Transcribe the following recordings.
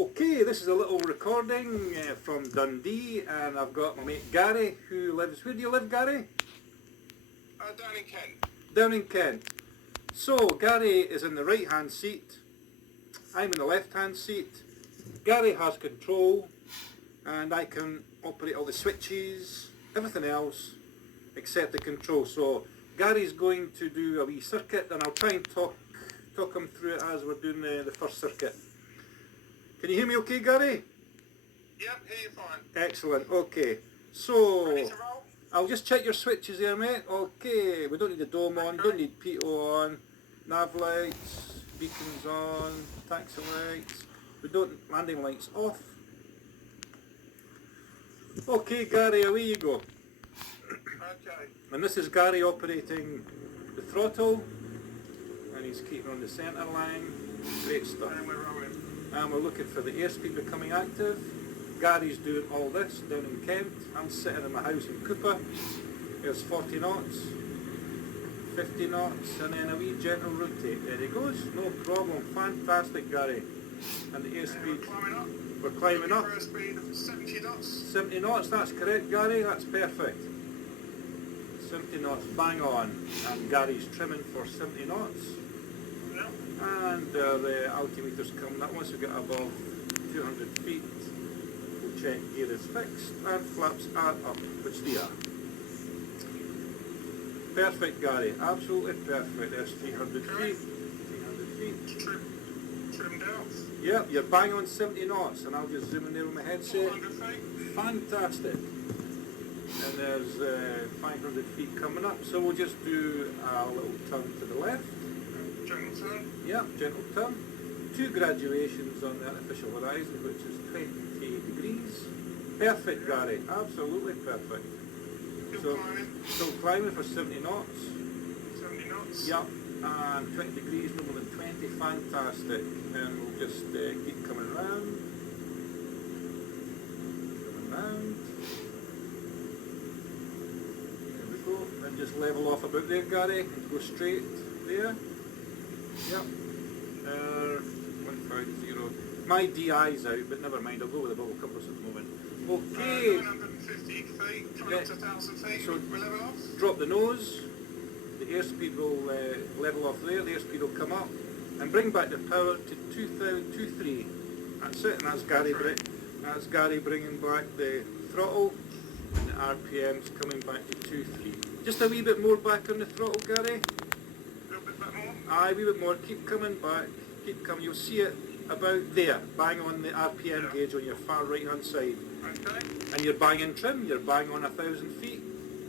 Okay, this is a little recording from Dundee, and I've got my mate Gary, who lives... Where do you live, Gary? Down in Kent. Down in Kent. So, Gary is in the right-hand seat. I'm in the left-hand seat. Gary has control, and I can operate all the switches, everything else, except the control. So, Gary's going to do a wee circuit, and I'll try and talk him through it as we're doing the first circuit. Can you hear me okay, Gary? Yep, hear you fine. Excellent, okay. So, Ready to roll? I'll just check your switches there, mate. Okay, we don't need the dome on, don't need PO on, nav lights, beacons on, taxi lights, we don't, landing lights off. Okay, Gary, away you go. Okay. And this is Gary operating the throttle, and he's keeping on the centre line. Great stuff. And we're rolling. And we're looking for the airspeed becoming active. Gary's doing all this down in Kent. I'm sitting in my house in Cooper. There's 40 knots, 50 knots, and then a wee gentle rotate. There he goes, no problem. Fantastic, Gary. And the airspeed, We're climbing up. we're climbing up. Speed of 70 knots. 70 knots, that's correct, Gary, that's perfect. 70 knots, bang on. And Gary's trimming for 70 knots. Yep. And the altimeter's coming up. Once we get above 200 feet, we'll check gear is fixed and flaps are up, which they are. Perfect, Gary, absolutely perfect. There's 300 feet, 300 feet. Trimmed out. Yep, you're bang on 70 knots, and I'll just zoom in there with my headset. 400 feet. Fantastic. And there's 500 feet coming up, so we'll just do a little turn to the left. Gentle turn. Yep, gentle turn. 2 graduations on the artificial horizon, which is 20 degrees. Perfect, Gary, absolutely perfect. Still climbing. Still climbing for 70 knots. 70 knots. Yep, and 20 degrees, no more than 20, fantastic. And we'll just keep coming round. Coming round. There we go. And just level off about there, Gary, and go straight there. Yep. 150. My DI's out, but never mind, I'll go with the bubble compass at the moment. Okay. 950 feet, coming up to 1,000 feet. So we'll level off. drop the nose, the airspeed will level off there, the airspeed will come up, and bring back the power to 2,023. That's it, and that's Gary bringing back the throttle, and the RPM's coming back to 2.3. Just a wee bit more back on the throttle, Gary. A little bit more. Aye, a wee bit more, keep coming back, keep coming, you'll see it about there, bang on the RPM gauge on your far right hand side. Okay. And you're bang in trim, you're bang on 1,000 feet.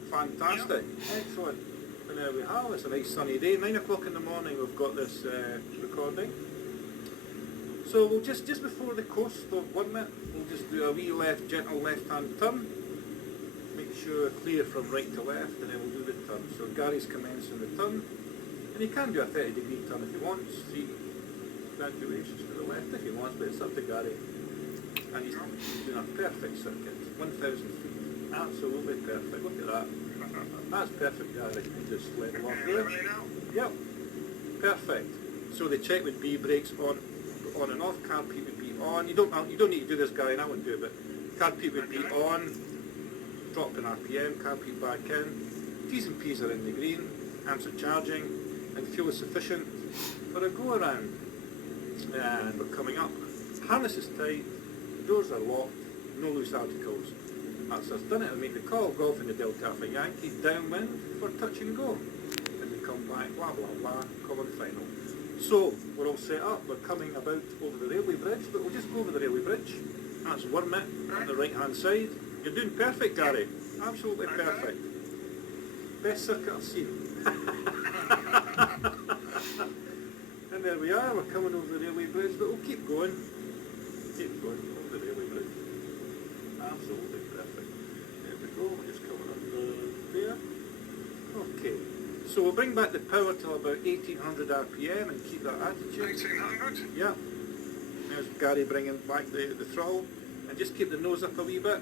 Fantastic. Excellent. And there we have, it's a nice sunny day. 9 o'clock in the morning we've got this recording. So we'll just before the coast of 1 minute, we'll just do a wee gentle left hand turn. Make sure clear from right to left, and then we'll do the turn. So Gary's commencing the turn. And he can do a 30-degree turn if he wants. 3 graduations to the left if he wants, but it's up to Gary. And he's doing a perfect circuit, 1,000 feet, absolutely perfect, look at that, that's perfect, Gary, you just level off there, yep, perfect. So the check would be brakes on and off, car peak would be on, you don't need to do this, Gary, and I wouldn't do it, but car peak would be on, drop in RPM, car peak back in, T's and P's are in the green, amps are charging, and fuel is sufficient for a go around, and we're coming up, harness is tight, doors are locked, no loose articles. That's us done it. I'll make the call, Golf in the Delta Alpha Yankee, downwind for touch and go. And we come back, blah blah blah, call it final. So, we're all set up, we're coming about over the railway bridge, but we'll just go over the railway bridge. That's Wormit on the right hand side. You're doing perfect, Gary. Absolutely perfect. Best circuit I've seen. And there we are, we're coming over the railway bridge, but we'll keep going. Keep going over the railway bridge. Absolutely perfect. There we go, we're just coming under there. Okay, so we'll bring back the power to about 1800 RPM and keep that attitude. 1800? Yeah. There's Gary bringing back the throttle. And just keep the nose up a wee bit.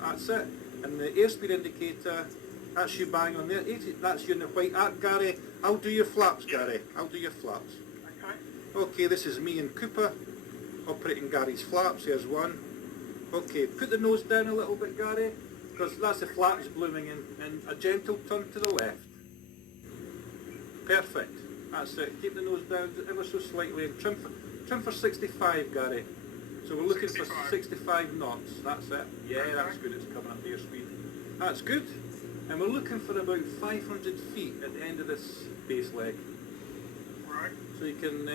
That's it. And the airspeed indicator, that's you bang on there. 80, that's you in the white arc, Gary. I'll do your flaps, Gary. I'll do your flaps. Okay. Okay, this is me and Cooper. operating Gary's flaps. Here's one. Okay, put the nose down a little bit, Gary, because that's the flaps blooming in, and a gentle turn to the left. Perfect. That's it. Keep the nose down ever so slightly and trim for 65, Gary. So we're looking 65. for 65 knots. That's it. Yeah, that's good. It's coming up to your speed. That's good. And we're looking for about 500 feet at the end of this base leg. Right. So you can,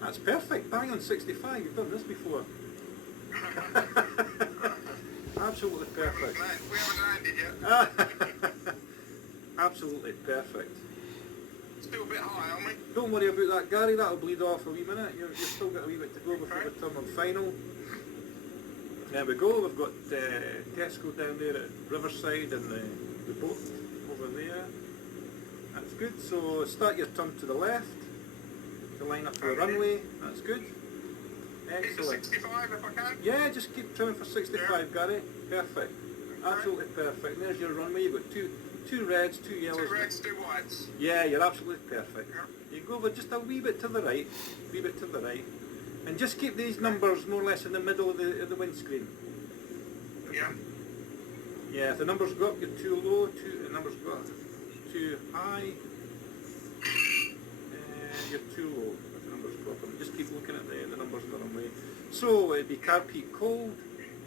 that's perfect. Bang on 65. You've done this before. Absolutely perfect. We haven't landed yet. Absolutely perfect. Still a bit high, aren't we? Don't worry about that, Gary. That'll bleed off a wee minute. You've still got a wee bit to go before we turn on final. There we go. We've got Tesco down there at Riverside and the boat over there. That's good. So start your turn to the left to line up for the runway. That's good. Hit the Excellent. 65 if I can. Yeah, just keep trimming for 65, Gary. Perfect. Absolutely perfect. And there's your runway. You've got two reds, two yellows. 2 reds, 2 whites. Yeah, you're absolutely perfect. Yeah. You go over just a wee bit to the right, and just keep these numbers more or less in the middle of the windscreen. Yeah. Yeah, if the numbers go up, you're too low. The numbers go up too high, you're too low. If the numbers go up, and just keep looking at the numbers the wrong way. So it'd be car peak cold.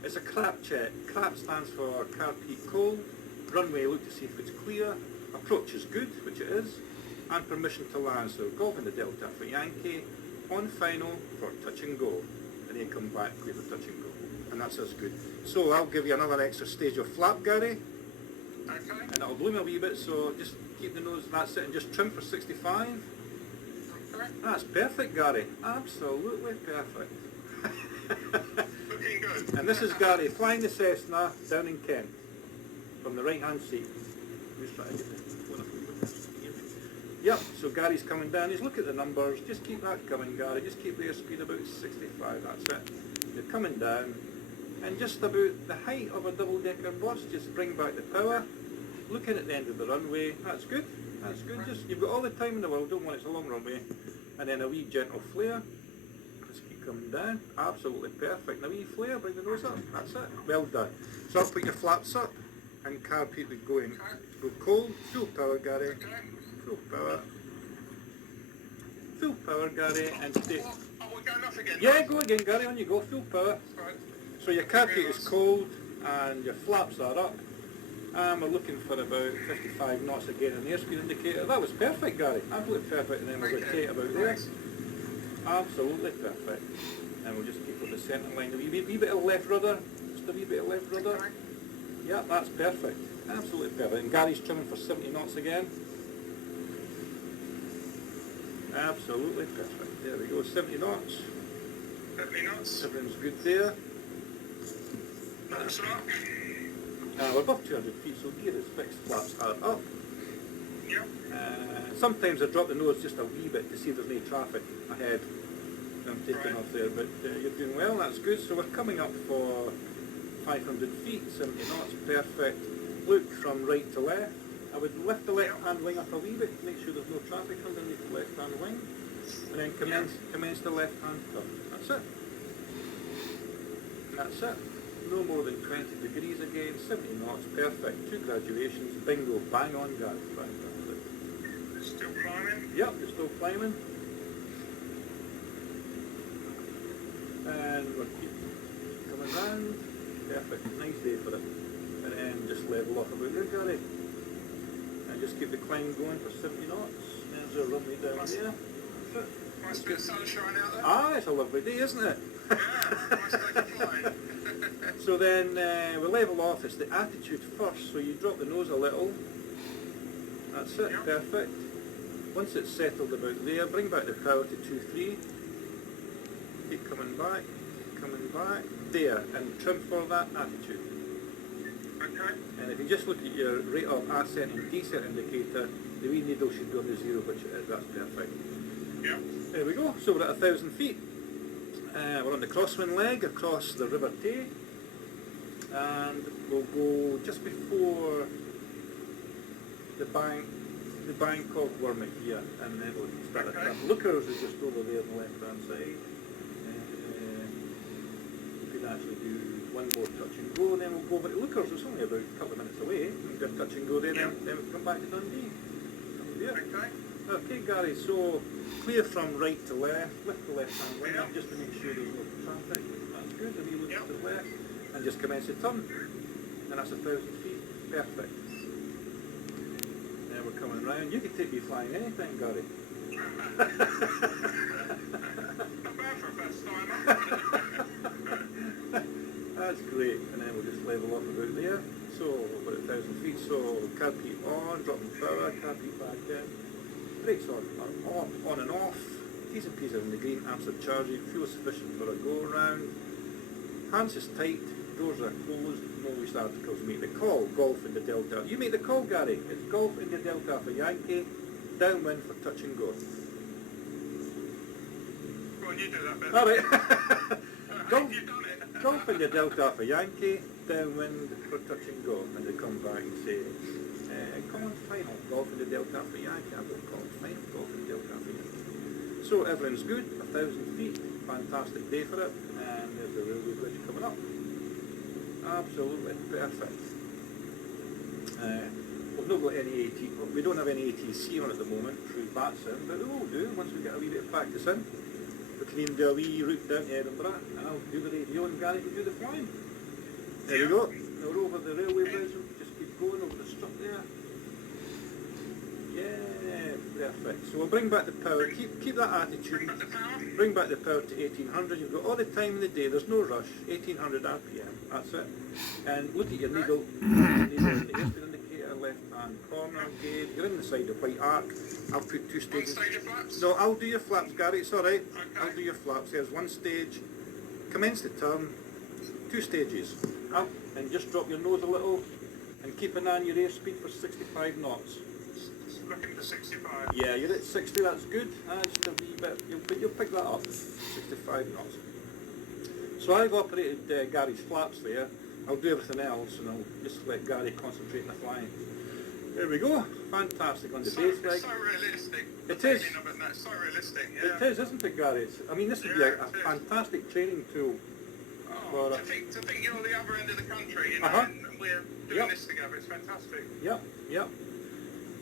It's a crap check. Crap stands for car peak cold. Runway, look to see if it's clear. Approach is good, which it is. And permission to land. So Golf in the Delta for Yankee. On final for touch and go. And then come back, clear for touch and go. And that's us good. So I'll give you another extra stage of flap, Gary. Okay. And it'll bloom a wee bit, so just keep the nose, that's it, and just trim for 65. Okay. That's perfect, Gary. Absolutely perfect. Looking good. And this is Gary flying the Cessna down in Kent from the right-hand seat. Just trying to get the phone up a wee bit. Yep, so Gary's coming down. He's look at the numbers. Just keep that coming, Gary. Just keep the airspeed about 65. That's it. You're coming down. And just about the height of a double-decker bus, just bring back the power. Looking at the end of the runway. That's good. That's good. Just you've got all the time in the world. Don't worry, it's a long runway. And then a wee gentle flare. Just keep coming down. Absolutely perfect. And a wee flare. Bring the nose up. That's it. Well done. So I'll put your flaps up. And car peak is going. Go cold. Full power, Gary. Okay. Full power. Full power, Gary. And stay. Oh, we're going off again. Yeah, go again, Gary. On you go. Full power. Right. So your car peak is cold and your flaps are up. And we're looking for about 55 knots again in the airspeed indicator. That was perfect, Gary. Absolutely perfect. And then we'll Okay. rotate about there. Nice. Absolutely perfect. And we'll just keep with the centre line. A wee bit of left rudder. Just a wee bit of left rudder. Okay. Yeah, that's perfect. Absolutely perfect. And Gary's trimming for 70 knots again. Absolutely perfect. There we go, 70 knots. 70 knots. Everything's good there. That's up. We're above 200 feet, so gear is fixed. Flaps are up. Yep. Sometimes I drop the nose just a wee bit to see if there's any traffic ahead. I'm taking off there, but you're doing well, that's good. So we're coming up for 500 feet, 70 knots, perfect. Look from right to left. I would lift the left-hand wing up a wee bit to make sure there's no traffic underneath the left-hand wing. And then commence the left-hand turn. That's it. That's it. No more than 20 degrees again, 70 knots, perfect. 2 graduations, bingo, bang on, guys. Fantastic. Still climbing. Yep, you're still climbing. And we're keep coming round. Perfect, nice day for it. And then just level off about there, Gary. And just keep the climb going for 70 knots. There's our runway down there. That's it. Nice bit of sunshine out there. Ah, it's a lovely day, isn't it? Yeah, nice day to fly. So then we level off. It's the attitude first, so you drop the nose a little. That's it, Yep. perfect. Once it's settled about there, bring back the power to 2-3. Keep coming back, there, and trim for that attitude. Okay. And if you just look at your rate of ascent and descent indicator, the wee needle should be on the 0, which it is. That's perfect. Yep. There we go. So we're at 1,000 feet. We're on the crosswind leg across the River Tay. And we'll go just before the bank of Wormig here, and then we'll start at that. Lookers is just over there on the left hand side. can actually do one more touch and go, and then we'll go over to Lookers. It's only about a couple of minutes away. We'll do a touch and go there, then we'll come back to Dundee. Yeah. Okay. Okay, Gary, so clear from right to left, lift the left-hand lane up just to make sure there's no traffic. That's good, and you look to the left, and just commence the turn. And that's 1,000 feet. Perfect. Now we're coming round. You can take me flying anytime, Gary. Not bad for a first timer. That's great, and then we'll just level up about there. So we're at 1,000 feet, so carpet on, dropping power, carpet back in. Brakes on and off. T's and P's are in the green, amps are charging, fuel sufficient for a go around. Hands is tight, doors are closed, no loose articles. Make the call, Golf in the Delta. You make the call, Gary. It's Golf in the Delta for Yankee, downwind for touch and go. Go on, you do that bit. Alright. Golf. You've done it. Golf in the Delta for Yankee, downwind for touch and go. And they come back and say, come on final, Golf in the Delta for Yankee. I will call final, Golf in the Delta for Yankee. So everything's good, 1,000 feet, fantastic day for it, and there's the railway bridge coming up. Absolutely perfect. We've not got any we don't have any ATC on at the moment through Batson, but we will do once we get a wee bit of practice in. We can even do a wee route down to Edinburgh, and I'll do the radio and Gary can do the flying. There we go. Now we're over the railway bridge, we'll just keep going over the strip there. Yeah, perfect. So we'll bring back the power, keep that attitude. Bring back the power. Bring back the power to 1800. You've got all the time in the day, there's no rush. 1800 RPM, that's it. And look at your needle, needle in the airspeed indicator, left hand corner, gauge. You're in the side of White Arc. I'll put 2 stages. One stage of flaps? No, I'll do your flaps, Gary, it's alright. Okay. I'll do your flaps. There's 1 stage. Commence the turn, 2 stages. Up and just drop your nose a little and keep an eye on your airspeed for 65 knots. Looking for 65. Yeah, you're at 60, that's good. Just a wee bit, you'll pick that up. 65 knots. So I've operated Gary's flaps there. I'll do everything else and I'll just let Gary concentrate on the flying. There we go. Fantastic on the base leg. It's so realistic. It is. It's so realistic, yeah. It is, isn't it, Gary? I mean, this would be a fantastic training tool. Oh, to think you're on the other end of the country, you know, and we're doing this together. It's fantastic. Yep.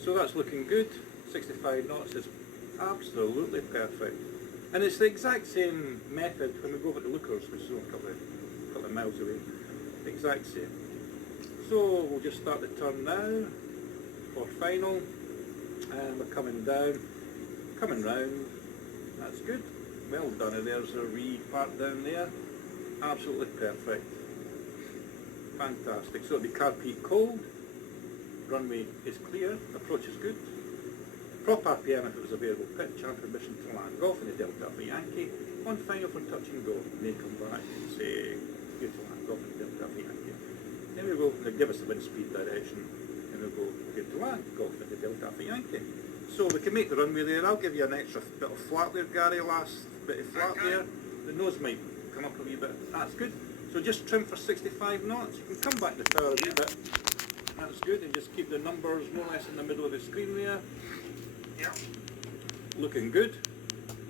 So that's looking good. 65 knots is absolutely perfect. And it's the exact same method when we go over to Lookers, which is only a couple of miles away. The exact same. So we'll just start the turn now for final. And we're coming down, coming round. That's good. Well done. And there's a wee part down there. Absolutely perfect. Fantastic. So it'll be carpet cold. Runway is clear, approach is good. Prop RPM if it was available, pitch and permission to land. Golf in the Delta for Yankee. On final for touch and go. And they come back and say, good to land, Golf in the Delta for Yankee. Then we go, they give us the wind speed direction. And we'll go, good to land, Golf in the Delta for Yankee. So we can make the runway there. I'll give you an extra bit of flap there, Gary, last bit of flap there. The nose might come up a wee bit. That's good. So just trim for 65 knots. You can come back to the power a wee bit. That's good, and just keep the numbers more or less in the middle of the screen there. Yeah. Looking good.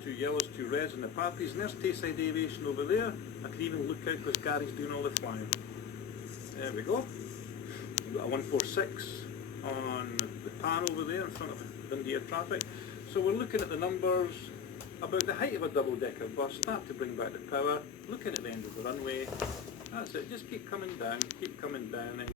2 yellows, 2 reds in the pappies, and there's Tayside Aviation over there. I can even look out because Gary's doing all the flying. There we go. We've got a 146 on the pan over there in front of Dundee Air traffic. So we're looking at the numbers about the height of a double-decker bus. Start to bring back the power. Looking at the end of the runway. That's it. Just keep coming down, and